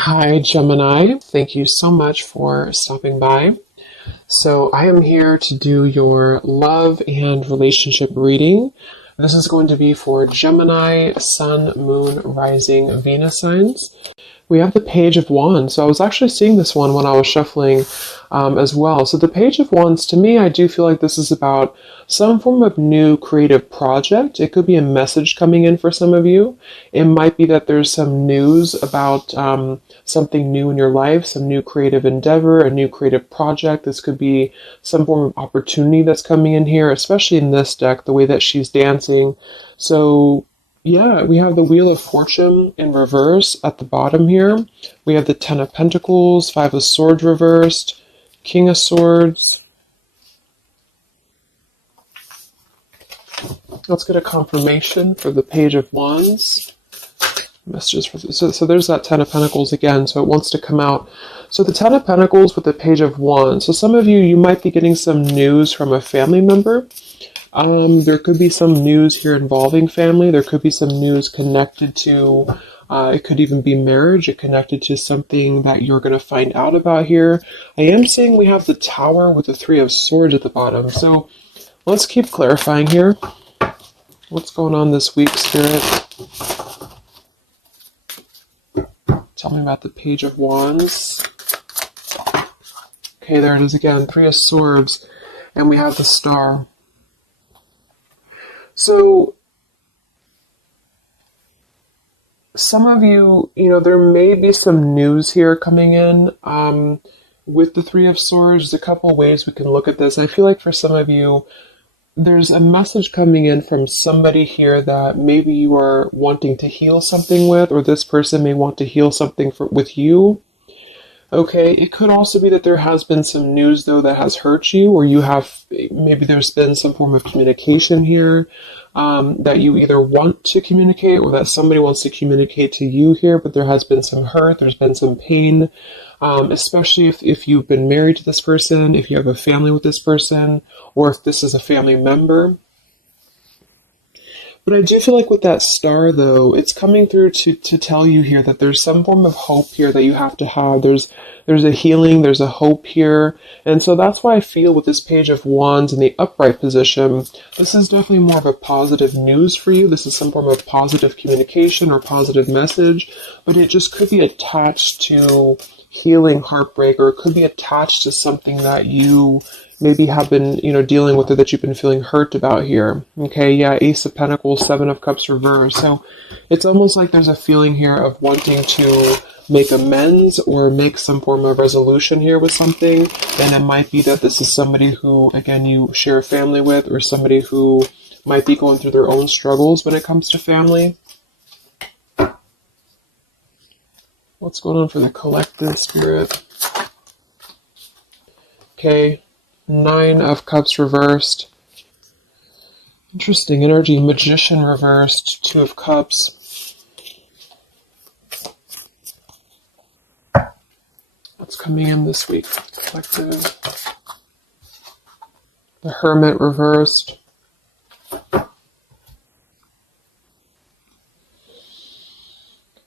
Hi, Gemini. Thank you so much for stopping by. So, I am here to do your love and relationship reading. This is going to be for Gemini, Sun, Moon, Rising, Venus signs. We have the Page of Wands. So I was actually seeing this one when I was shuffling as well. So the Page of Wands, to me, I do feel like this is about some form of new creative project. It could be a message coming in for some of you. It might be that there's some news about something new in your life, some new creative endeavor, a new creative project. This could be some form of opportunity that's coming in here, especially in this deck, the way that she's dancing. So yeah, we have the Wheel of Fortune in reverse at the bottom here. We have the Ten of Pentacles, Five of Swords reversed, King of Swords. Let's get a confirmation for the Page of Wands. Messages for so there's that Ten of Pentacles again, so it wants to come out. So the Ten of Pentacles with the Page of Wands. So some of you might be getting some news from a family member. There could be some news here involving family. There could be some news connected to, it could even be marriage, connected to something that you're going to find out about here. I am seeing we have the Tower with the Three of Swords at the bottom. So let's keep clarifying here. What's going on this week, Spirit? Tell me about the Page of Wands. Okay, there it is again. Three of Swords. And we have the Star. So, some of you, there may be some news here coming in with the Three of Swords. There's a couple ways we can look at this. I feel like for some of you, there's a message coming in from somebody here that maybe you are wanting to heal something with, or this person may want to heal something with you. Okay, it could also be that there has been some news, though, that has hurt you, or maybe there's been some form of communication here that you either want to communicate or that somebody wants to communicate to you here, but there has been some hurt, there's been some pain, especially if you've been married to this person, if you have a family with this person, or if this is a family member. But I do feel like with that Star, though, it's coming through to tell you here that there's some form of hope here that you have to have. There's a healing, there's a hope here. And so that's why I feel with this Page of Wands in the upright position, this is definitely more of a positive news for you. This is some form of positive communication or positive message, but it just could be attached to healing heartbreak, or it could be attached to something that you maybe have been, dealing with, or that you've been feeling hurt about here. Okay, yeah, Ace of Pentacles, Seven of Cups reversed. So it's almost like there's a feeling here of wanting to make amends or make some form of resolution here with something. And it might be that this is somebody who, again, you share a family with, or somebody who might be going through their own struggles when it comes to family. What's going on for the collective, Spirit? Okay. Nine of Cups reversed. Interesting energy. Magician reversed. Two of Cups. What's coming in this week? Collective. The Hermit reversed.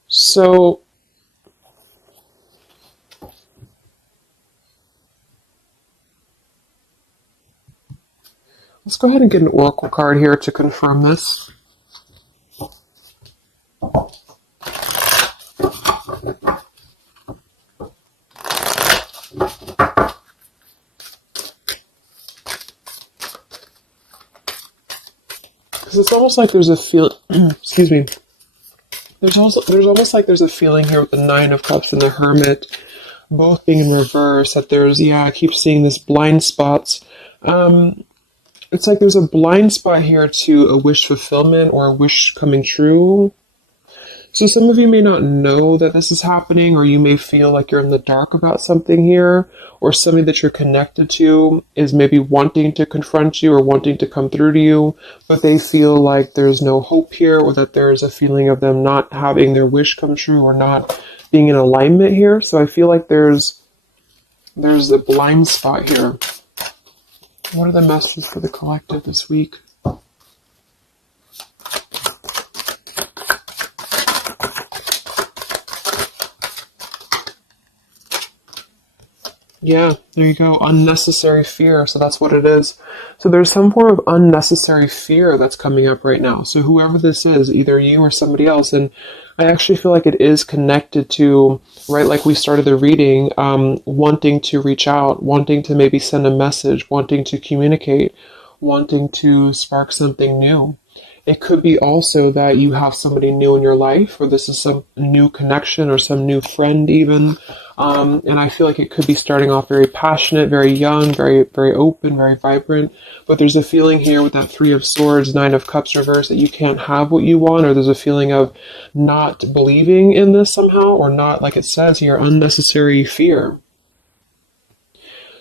So, let's go ahead and get an oracle card here to confirm this. Because it's almost like there's a feel. Excuse me. There's almost like there's a feeling here with the Nine of Cups and the Hermit, both being in reverse. That I keep seeing this blind spots. It's like there's a blind spot here to a wish fulfillment or a wish coming true. So some of you may not know that this is happening, or you may feel like you're in the dark about something here, or somebody that you're connected to is maybe wanting to confront you or wanting to come through to you, but they feel like there's no hope here, or that there's a feeling of them not having their wish come true or not being in alignment here. So I feel like there's a blind spot here. What are the messages for the collective this week? Yeah, there you go. Unnecessary fear. So that's what it is. So there's some form of unnecessary fear that's coming up right now. So whoever this is, either you or somebody else, and I actually feel like it is connected to, right, like we started the reading, wanting to reach out, wanting to maybe send a message, wanting to communicate, wanting to spark something new. It could be also that you have somebody new in your life, or this is some new connection or some new friend even. And I feel like it could be starting off very passionate, very young, very, very open, very vibrant. But there's a feeling here with that Three of Swords, Nine of Cups reverse that you can't have what you want, or there's a feeling of not believing in this somehow, or not, like it says here, unnecessary fear.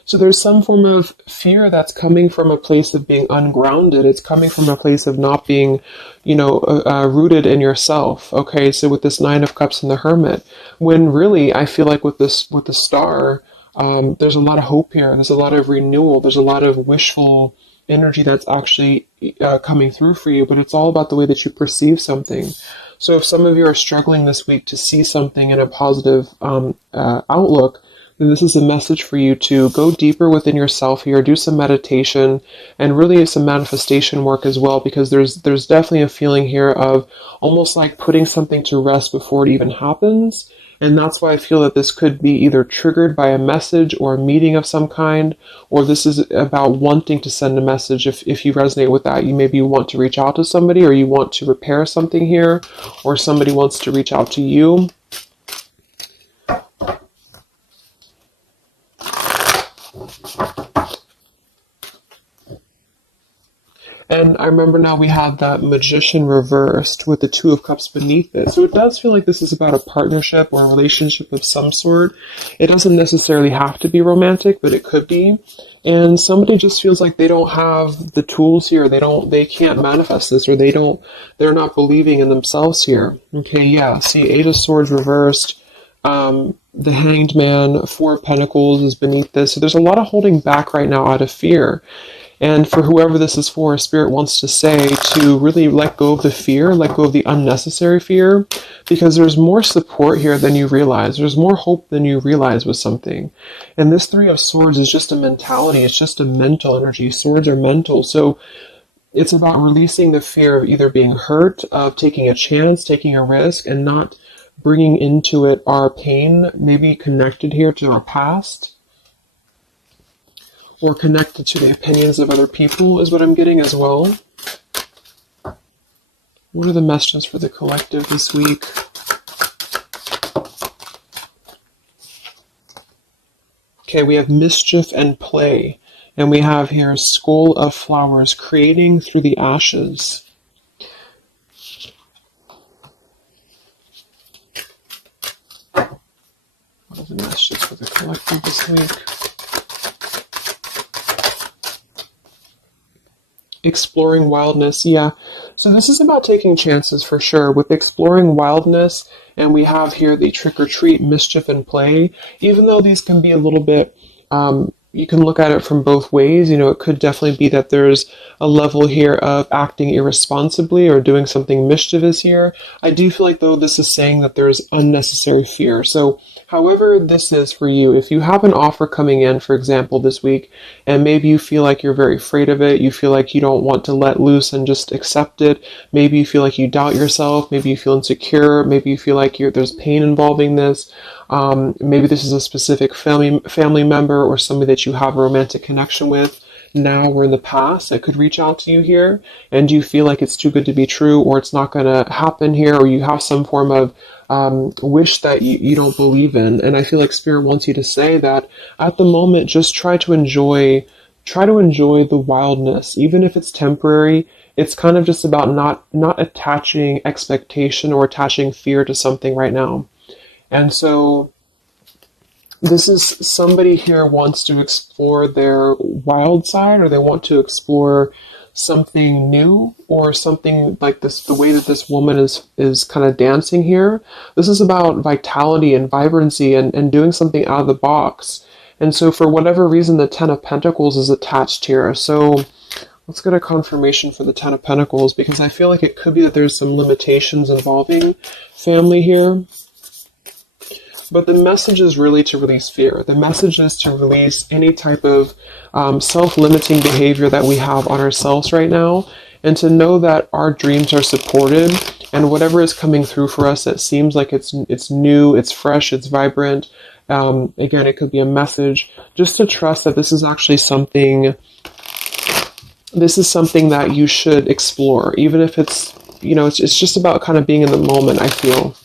So there's some form of fear that's coming from a place of being ungrounded. It's coming from a place of not being, rooted in yourself. Okay, so with this Nine of Cups and the Hermit, when really I feel like with the Star, there's a lot of hope here. There's a lot of renewal. There's a lot of wishful energy that's actually coming through for you. But it's all about the way that you perceive something. So if some of you are struggling this week to see something in a positive outlook, this is a message for you to go deeper within yourself here, do some meditation, and really some manifestation work as well, because there's definitely a feeling here of almost like putting something to rest before it even happens. And that's why I feel that this could be either triggered by a message or a meeting of some kind, or this is about wanting to send a message. If you resonate with that, you maybe want to reach out to somebody, or you want to repair something here, or somebody wants to reach out to you. And I remember now we have that Magician reversed with the Two of Cups beneath it. So it does feel like this is about a partnership or a relationship of some sort. It doesn't necessarily have to be romantic, but it could be. And somebody just feels like they don't have the tools here. They can't manifest this, or they're not believing in themselves here. Okay, yeah. See, Eight of Swords reversed. The Hanged Man, Four of Pentacles is beneath this. So there's a lot of holding back right now out of fear. And for whoever this is for, Spirit wants to say to really let go of the fear, let go of the unnecessary fear, because there's more support here than you realize. There's more hope than you realize with something. And this Three of Swords is just a mentality. It's just a mental energy. Swords are mental. So it's about releasing the fear of either being hurt, of taking a chance, taking a risk, and not bringing into it our pain, maybe connected here to our past, or connected to the opinions of other people is what I'm getting as well. What are the messages for the collective this week? Okay, we have mischief and play. And we have here Skull of Flowers, creating through the ashes. What are the messages for the collective this week? Exploring wildness, yeah. So this is about taking chances for sure. With exploring wildness, and we have here the trick or treat, mischief and play. Even though these can be a little bit, you can look at it from both ways. It could definitely be that there's a level here of acting irresponsibly or doing something mischievous here. I do feel like, though, this is saying that there's unnecessary fear. So however this is for you, if you have an offer coming in, for example, this week, and maybe you feel like you're very afraid of it, you feel like you don't want to let loose and just accept it, maybe you feel like you doubt yourself, maybe you feel insecure, maybe you feel like there's pain involving this, maybe this is a specific family member or somebody that you have a romantic connection with now or in the past that could reach out to you here, and you feel like it's too good to be true, or it's not going to happen here, or you have some form of wish that you don't believe in. And I feel like Spirit wants you to say that at the moment, just try to enjoy the wildness, even if it's temporary. It's kind of just about not attaching expectation or attaching fear to something right now. And so this is somebody here wants to explore their wild side, or they want to explore something new, or something like this, the way that this woman is kind of dancing here. This is about vitality and vibrancy and doing something out of the box. And so for whatever reason, the Ten of Pentacles is attached here. So let's get a confirmation for the Ten of Pentacles, because I feel like it could be that there's some limitations involving family here. But the message is really to release fear. The message is to release any type of self-limiting behavior that we have on ourselves right now, and to know that our dreams are supported, and whatever is coming through for us that seems like it's new, it's fresh, it's vibrant. Again, it could be a message, just to trust that this is actually something. This is something that you should explore, even if it's, it's just about kind of being in the moment, I feel.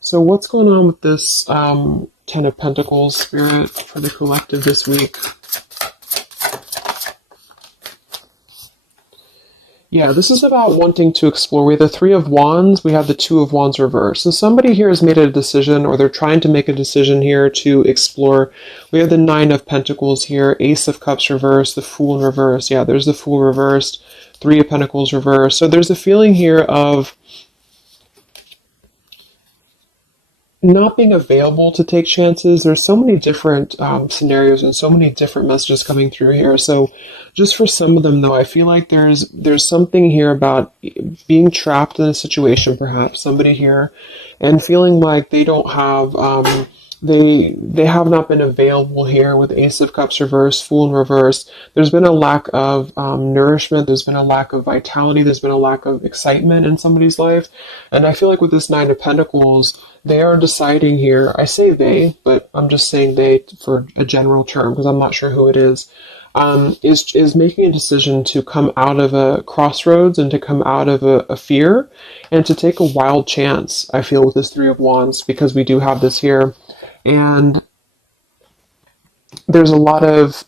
So what's going on with this Ten of Pentacles, Spirit, for the collective this week? Yeah, this is about wanting to explore. We have the Three of Wands, we have the Two of Wands reversed. So somebody here has made a decision, or they're trying to make a decision here to explore. We have the Nine of Pentacles here, Ace of Cups reversed, the Fool in reverse. Yeah, there's the Fool reversed, Three of Pentacles reversed. So there's a feeling here of not being available to take chances. There's so many different scenarios and so many different messages coming through here. So just for some of them, though, I feel like there's something here about being trapped in a situation, perhaps somebody here, and feeling like they don't have they have not been available here with Ace of Cups reversed, Fool in reverse. There's been a lack of nourishment. There's been a lack of vitality. There's been a lack of excitement in somebody's life. And I feel like with this Nine of Pentacles, they are deciding here, I say they, but I'm just saying they for a general term because I'm not sure who it is making a decision to come out of a crossroads and to come out of a fear and to take a wild chance, I feel, with this Three of Wands, because we do have this here. And there's a lot of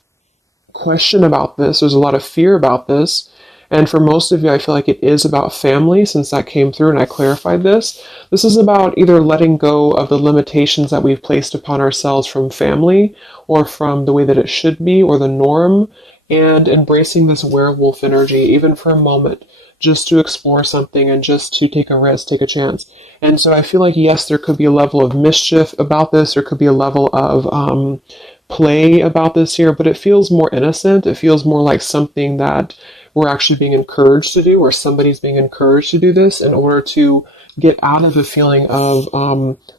question about this. There's a lot of fear about this. And for most of you, I feel like it is about family, since that came through and I clarified this. This is about either letting go of the limitations that we've placed upon ourselves from family or from the way that it should be or the norm, and embracing this werewolf energy, even for a moment, just to explore something and just to take a risk, take a chance. And so I feel like, yes, there could be a level of mischief about this. There could be a level of play about this here, but it feels more innocent. It feels more like something that we're actually being encouraged to do, or somebody's being encouraged to do this in order to get out of a feeling of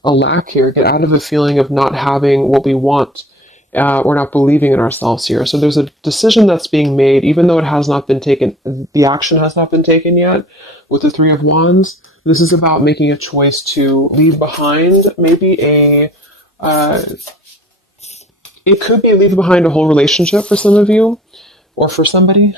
a lack here, get out of a feeling of not having what we want, or not believing in ourselves here. So there's a decision that's being made, even though it has not been taken, the action has not been taken yet with the Three of Wands. This is about making a choice to leave behind maybe it could be leaving behind a whole relationship for some of you, or for somebody,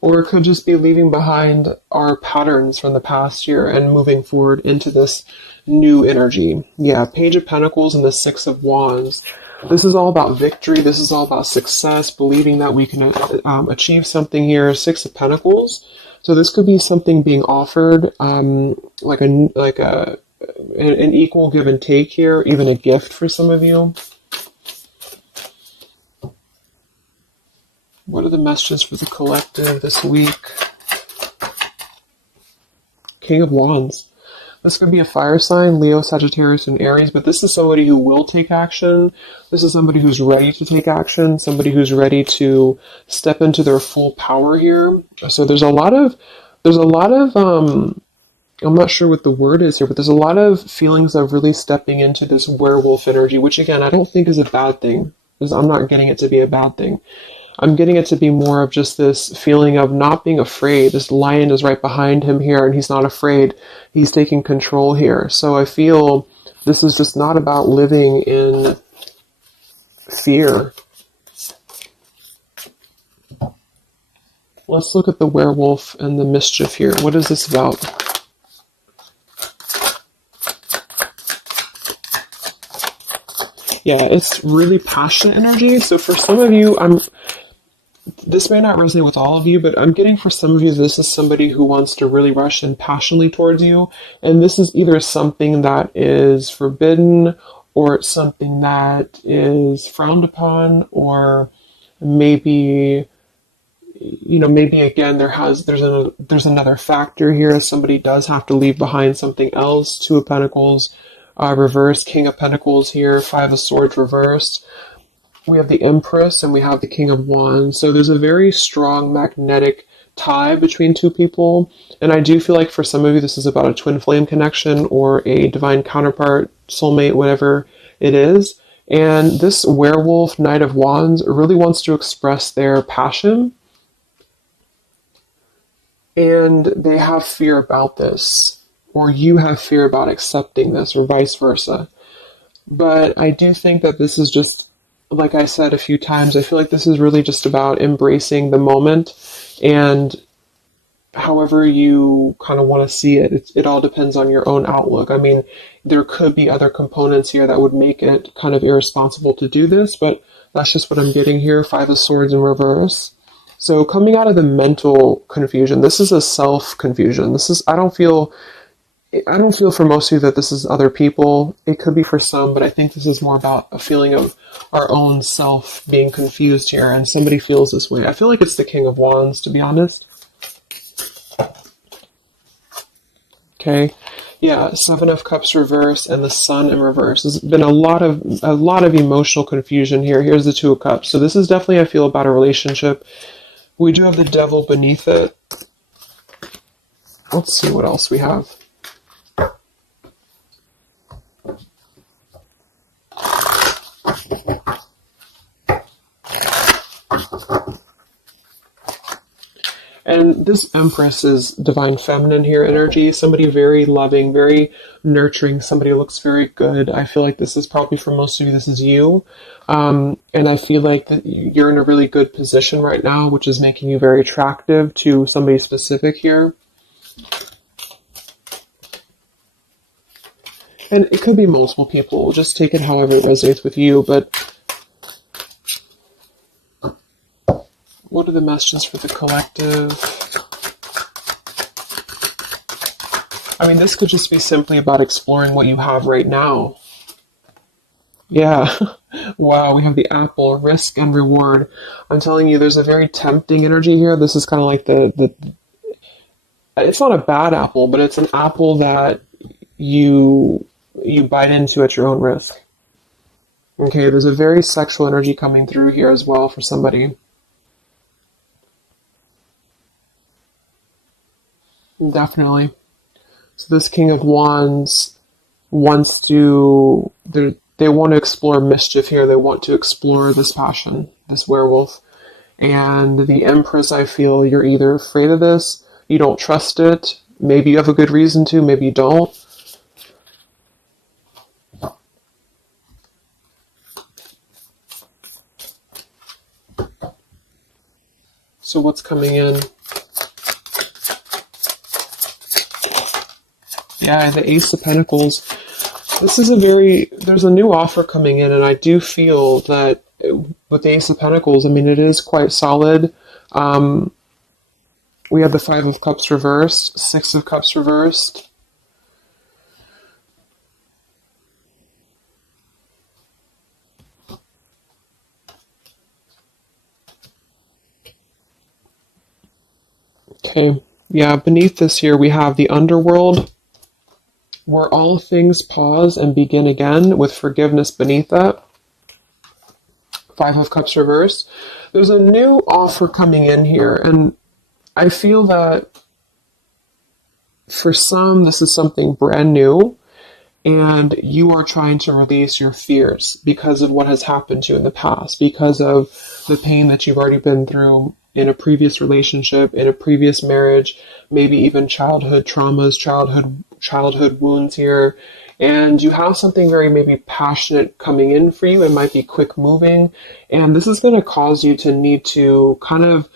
or it could just be leaving behind our patterns from the past year and moving forward into this new energy. Yeah, Page of Pentacles and the Six of Wands. This is all about victory. This is all about success, believing that we can achieve something here. Six of Pentacles. So this could be something being offered, like an equal give and take here, even a gift for some of you. What are the messages for the collective this week? King of Wands. This could be a fire sign, Leo, Sagittarius, and Aries, but this is somebody who will take action. This is somebody who's ready to take action, somebody who's ready to step into their full power here. So there's a lot of, I'm not sure what the word is here, but there's a lot of feelings of really stepping into this werewolf energy, which again, I don't think is a bad thing, because I'm not getting it to be a bad thing. I'm getting it to be more of just this feeling of not being afraid. This lion is right behind him here, and he's not afraid. He's taking control here. So I feel this is just not about living in fear. Let's look at the werewolf and the mischief here. What is this about? Yeah, it's really passionate energy. So for some of you, this may not resonate with all of you, but I'm getting for some of you, this is somebody who wants to really rush in passionately towards you. And this is either something that is forbidden, or it's something that is frowned upon, or maybe, maybe again, there's another factor here. Somebody does have to leave behind something else. Two of Pentacles reversed, King of Pentacles here, Five of Swords reversed. We have the Empress and we have the King of Wands. So there's a very strong magnetic tie between two people. And I do feel like for some of you, this is about a twin flame connection or a divine counterpart, soulmate, whatever it is. And this werewolf, Knight of Wands, really wants to express their passion. And they have fear about this, or you have fear about accepting this, or vice versa. But I do think that this is just, like I said a few times, I feel like this is really just about embracing the moment, and however you kind of want to see it, it all depends on your own outlook. I mean, there could be other components here that would make it kind of irresponsible to do this, but that's just what I'm getting here. Five of Swords in reverse. So coming out of the mental confusion, this is a self-confusion. I don't feel for most of you that this is other people. It could be for some, but I think this is more about a feeling of our own self being confused here, and somebody feels this way. I feel like it's the King of Wands, to be honest. Okay. Yeah, Seven of Cups reverse and the Sun in reverse. There's been a lot of emotional confusion here. Here's the Two of Cups. So this is definitely, I feel, about a relationship. We do have the Devil beneath it. Let's see what else we have. And this Empress is divine feminine here energy. Somebody very loving, very nurturing. Somebody who looks very good. I feel like this is probably, for most of you, this is you. And I feel like that you're in a really good position right now, which is making you very attractive to somebody specific here. And it could be multiple people. Just take it however it resonates with you. But what are the messages for the collective? I mean, this could just be simply about exploring what you have right now. Yeah. Wow, we have the apple, risk and reward. I'm telling you, there's a very tempting energy here. This is kind of like it's not a bad apple, but it's an apple that you bite into at your own risk. Okay, there's a very sexual energy coming through here as well for somebody. Definitely. So this King of Wands wants to, they want to explore mischief here. They want to explore this passion, this werewolf. And the Empress, I feel you're either afraid of this, you don't trust it, maybe you have a good reason to, maybe you don't. So what's coming in? Yeah, the Ace of Pentacles. This is there's a new offer coming in, and I do feel that with the Ace of Pentacles, I mean, it is quite solid. We have the Five of Cups reversed, Six of Cups reversed. Okay, yeah, beneath this here we have the Underworld, where all things pause and begin again, with forgiveness beneath that. Five of Cups reversed. There's a new offer coming in here, and I feel that for some, this is something brand new, and you are trying to release your fears because of what has happened to you in the past, because of the pain that you've already been through in a previous relationship, in a previous marriage, maybe even childhood traumas, childhood wounds here. And you have something very maybe passionate coming in for you. It might be quick moving. And this is going to cause you to need to kind of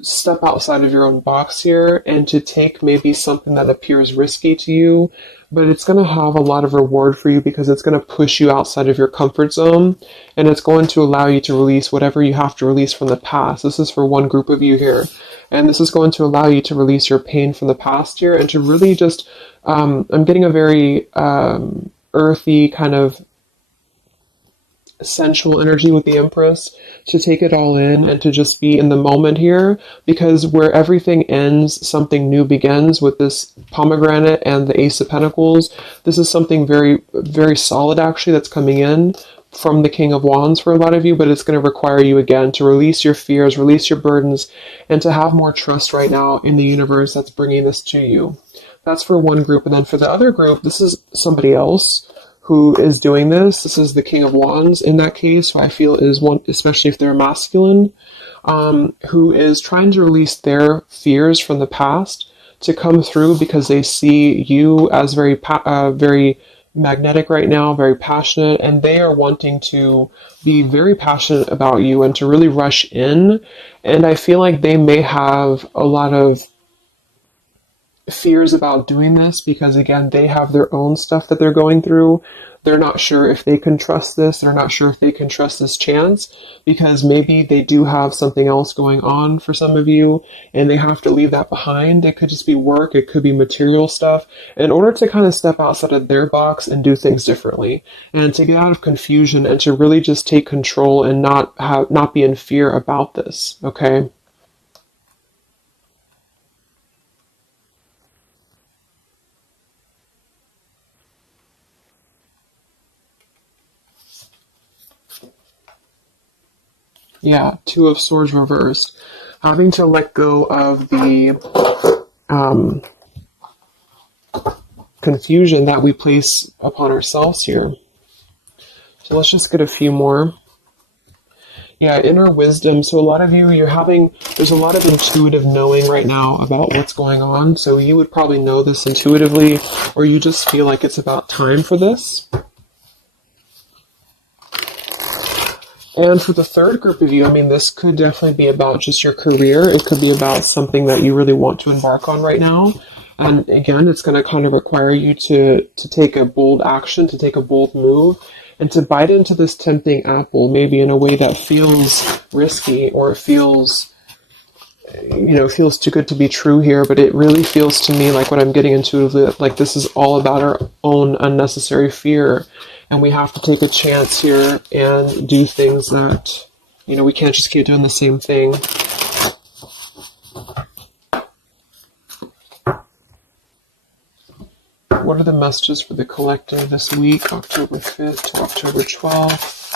step outside of your own box here and to take maybe something that appears risky to you, but it's going to have a lot of reward for you because it's going to push you outside of your comfort zone, and it's going to allow you to release whatever you have to release from the past. This is for one group of you here, and this is going to allow you to release your pain from the past here and to really just, I'm getting a very earthy kind of sensual energy with the Empress, to take it all in and to just be in the moment here, because where everything ends, something new begins with this pomegranate and the Ace of Pentacles. This is something very, very solid actually that's coming in from the King of Wands for a lot of you, but it's going to require you again to release your fears, release your burdens, and to have more trust right now in the universe that's bringing this to you. That's for one group. And then for the other group, this is somebody else who is doing this. This is the King of Wands in that case, who I feel is one, especially if they're masculine, who is trying to release their fears from the past to come through because they see you as very magnetic right now, very passionate, and they are wanting to be very passionate about you and to really rush in. And I feel like they may have a lot of fears about doing this because, again, they have their own stuff that they're going through. They're not sure if they can trust this. They're not sure if they can trust this chance because maybe they do have something else going on for some of you and they have to leave that behind. It could just be work. It could be material stuff in order to kind of step outside of their box and do things differently and to get out of confusion and to really just take control and not be in fear about this. Okay. Yeah, Two of Swords reversed. Having to let go of the confusion that we place upon ourselves here. So let's just get a few more. Yeah, inner wisdom. So a lot of you, there's a lot of intuitive knowing right now about what's going on. So you would probably know this intuitively, or you just feel like it's about time for this. And for the third group of you, I mean, this could definitely be about just your career. It could be about something that you really want to embark on right now. And again, it's going to kind of require you to take a bold action, to take a bold move, and to bite into this tempting apple, maybe in a way that feels risky or feels too good to be true here. But it really feels to me like what I'm getting intuitively, like this is all about our own unnecessary fear. And we have to take a chance here and do things that, we can't just keep doing the same thing. What are the messages for the collective this week, October 5th to October 12th?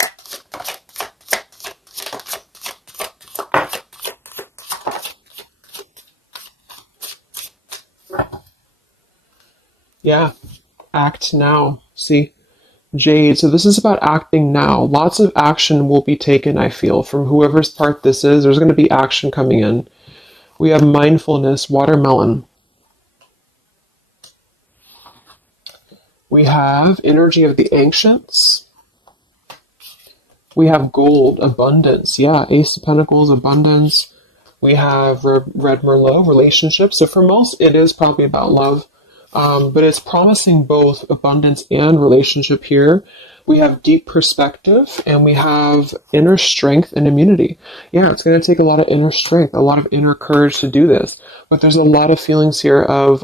Yeah, act now. See? Jade, so this is about acting now. Lots of action will be taken, I feel, from whoever's part this is. There's going to be action coming in. We have mindfulness, watermelon. We have energy of the ancients. We have gold, abundance. Yeah, Ace of Pentacles, abundance. We have Red Merlot, relationship. So for most, it is probably about love. But it's promising both abundance and relationship here. We have deep perspective and we have inner strength and immunity. Yeah, it's going to take a lot of inner strength, a lot of inner courage to do this. But there's a lot of feelings here of,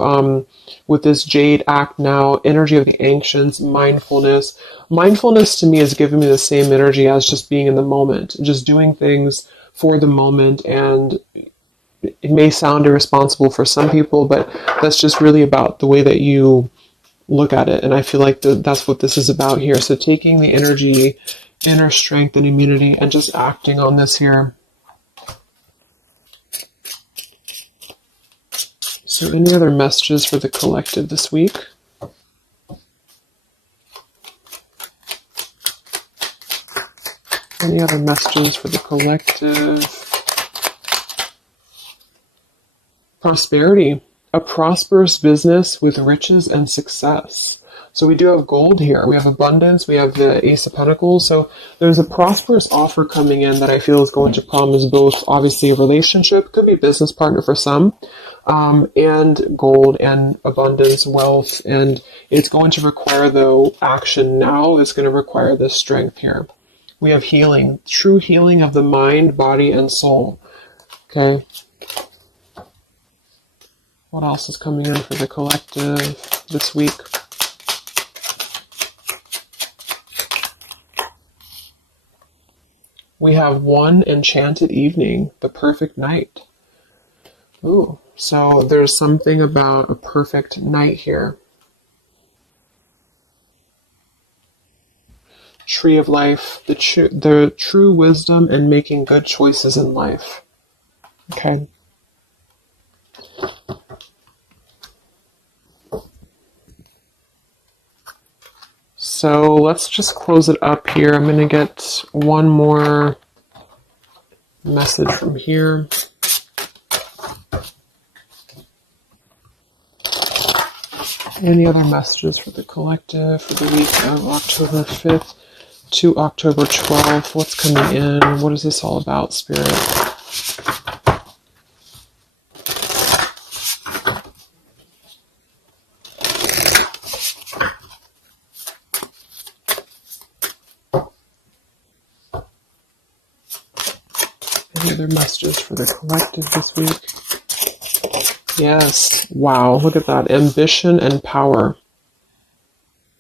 with this Jade, act now, energy of the ancients, mindfulness. Mindfulness to me is giving me the same energy as just being in the moment, just doing things for the moment. And it may sound irresponsible for some people, but that's just really about the way that you look at it. And I feel like that's what this is about here. So taking the energy, inner strength and immunity and just acting on this here. So any other messages for the collective this week? Any other messages for the collective? Prosperity, a prosperous business with riches and success. So we do have gold here. We have abundance. We have the Ace of Pentacles. So there's a prosperous offer coming in that I feel is going to promise both, obviously, a relationship, could be a business partner for some, and gold and abundance, wealth. And it's going to require, though, action now. It's going to require this strength here. We have healing, true healing of the mind, body, and soul. Okay. What else is coming in for the collective this week? We have one enchanted evening, the perfect night. Ooh, so there's something about a perfect night here. tree of life, the true wisdom and making good choices in life. Okay. So let's just close it up here. I'm going to get one more message from here. Any other messages for the collective for the week of October 5th to October 12th? What's coming in? What is this all about, Spirit? Any other messages for the collective this week? Yes. Wow, look at that. Ambition and power.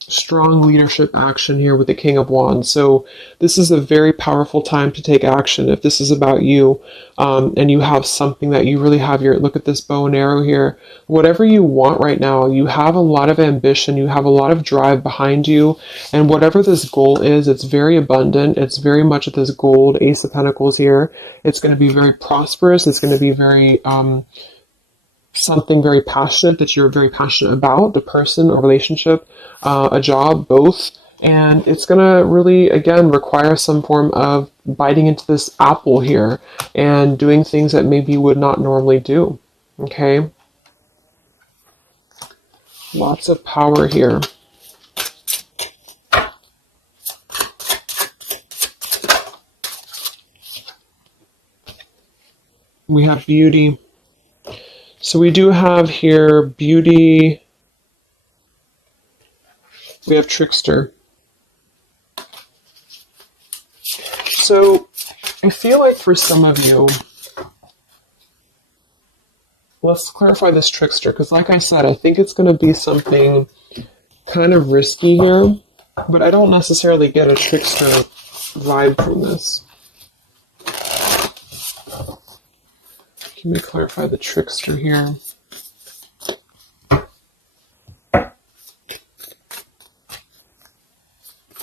Strong leadership action here with the King of Wands. So this is a very powerful time to take action. If this is about you, and you have something that you really have your, look at this bow and arrow here, whatever you want right now, you have a lot of ambition, you have a lot of drive behind you, and whatever this goal is, it's very abundant. It's very much at this gold, Ace of Pentacles here. It's going to be very prosperous. It's going to be very, something very passionate that you're very passionate about, the person, a relationship, a job, both. And it's going to really, again, require some form of biting into this apple here and doing things that maybe you would not normally do. Okay? Lots of power here. We have beauty. So we do have here beauty. We have trickster. So I feel like for some of you, let's clarify this trickster, because like I said, I think it's going to be something kind of risky here, but I don't necessarily get a trickster vibe from this. Let me clarify the trickster here.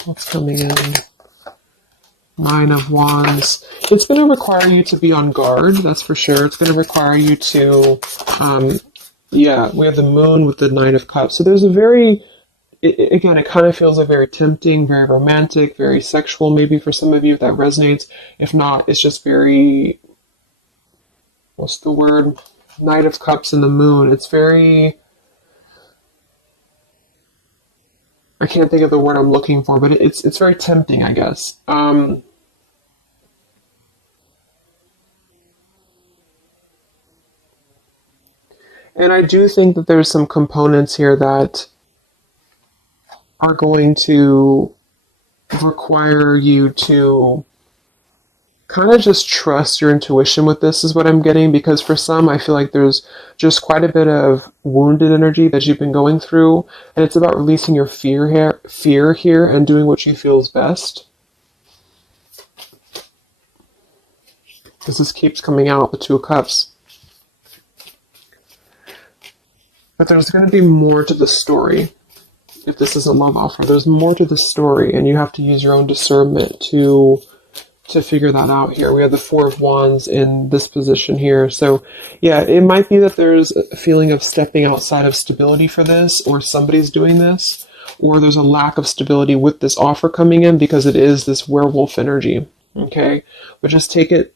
What's coming in? Nine of Wands. It's going to require you to be on guard, that's for sure. It's going to require you to, we have the Moon with the Nine of Cups. So there's a very, again, it kind of feels like very tempting, very romantic, very sexual, maybe for some of you if that resonates. If not, it's just very, what's the word? Knight of Cups and the Moon. It's very, I can't think of the word I'm looking for, but it's very tempting, I guess. And I do think that there's some components here that are going to require you to kind of just trust your intuition with this, is what I'm getting, because for some, I feel like there's just quite a bit of wounded energy that you've been going through, and it's about releasing your fear here and doing what you feel is best. Because this keeps coming out, the Two of Cups. But there's going to be more to the story. If this is a love offer, there's more to the story, and you have to use your own discernment to figure that out here. We have the Four of Wands in this position here. So yeah, it might be that there's a feeling of stepping outside of stability for this, or somebody's doing this, or there's a lack of stability with this offer coming in because it is this werewolf energy. Okay? But just take it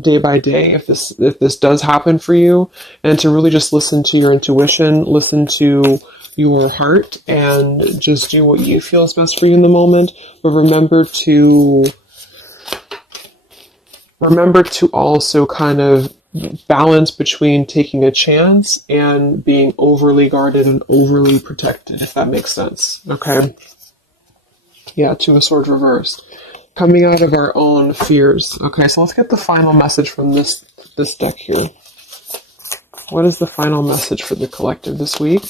day by day if this does happen for you, and to really just listen to your intuition, listen to your heart, and just do what you feel is best for you in the moment. But remember to also kind of balance between taking a chance and being overly guarded and overly protected, if that makes sense. Okay? Yeah, Two of Swords reversed. Coming out of our own fears. Okay, so let's get the final message from this deck here. What is the final message for the collective this week?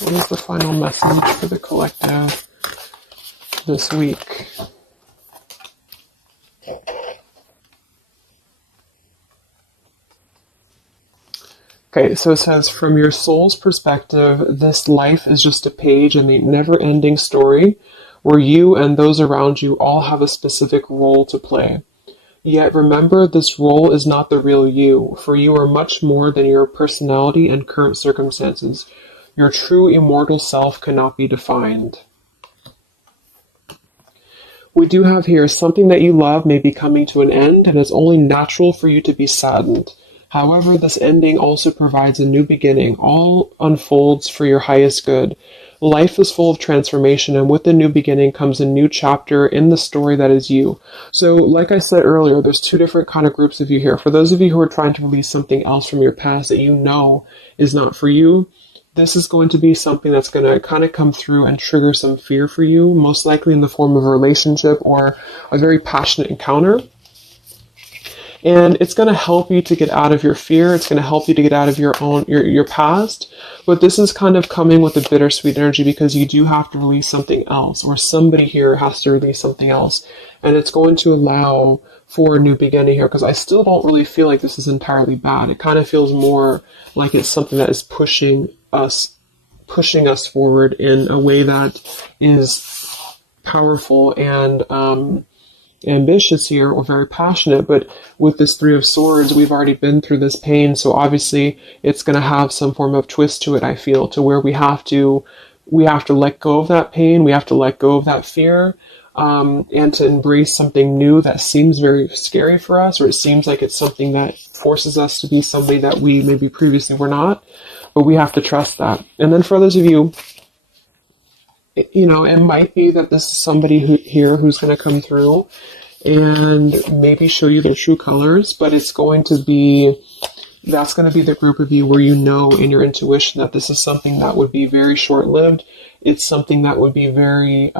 What is the final message for the collective this week. Okay, so it says, from your soul's perspective, this life is just a page in the never-ending story where you and those around you all have a specific role to play. Yet remember, this role is not the real you, for you are much more than your personality and current circumstances. Your true immortal self cannot be defined. We do have here, something that you love may be coming to an end, and it's only natural for you to be saddened. However, this ending also provides a new beginning. All unfolds for your highest good. Life is full of transformation, and with the new beginning comes a new chapter in the story that is you. So, like I said earlier, there's two different kind of groups of you here. For those of you who are trying to release something else from your past that you know is not for you, this is going to be something that's going to kind of come through and trigger some fear for you, most likely in the form of a relationship or a very passionate encounter. And it's going to help you to get out of your fear. It's going to help you to get out of your past. But this is kind of coming with a bittersweet energy because you do have to release something else, or somebody here has to release something else. And it's going to allow for a new beginning here, because I still don't really feel like this is entirely bad. It kind of feels more like it's something that is pushing us forward in a way that is powerful and ambitious here, or very passionate. But with this Three of Swords, we've already been through this pain, so obviously it's going to have some form of twist to it, I feel, to where we have to let go of that pain, we have to let go of that fear, and to embrace something new that seems very scary for us, or it seems like it's something that forces us to be somebody that we maybe previously were not, but we have to trust that. And then for others of you, you know, it might be that this is somebody who's going to come through and maybe show you their true colors, but that's going to be the group of you where you know in your intuition that this is something that would be very short-lived. It's something that would be very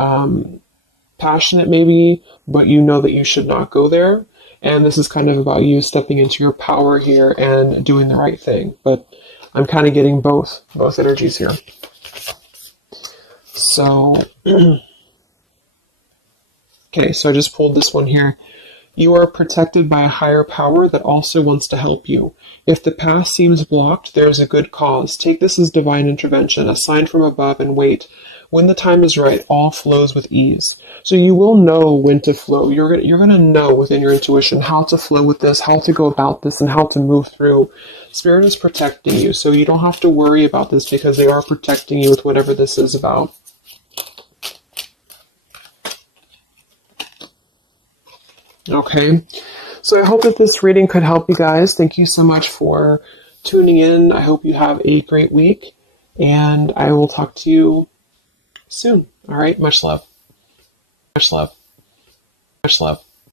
passionate maybe, but you know that you should not go there. And this is kind of about you stepping into your power here and doing the right thing. But I'm kind of getting both energies here. So, okay, so I just pulled this one here. You are protected by a higher power that also wants to help you. If the path seems blocked, there is a good cause. Take this as divine intervention, a sign from above, and wait. When the time is right, all flows with ease. So you will know when to flow. You're going to know within your intuition how to flow with this, how to go about this, and how to move through. Spirit is protecting you, so you don't have to worry about this because they are protecting you with whatever this is about. Okay, so I hope that this reading could help you guys. Thank you so much for tuning in. I hope you have a great week, and I will talk to you soon. All right, much love. Much love. Much love.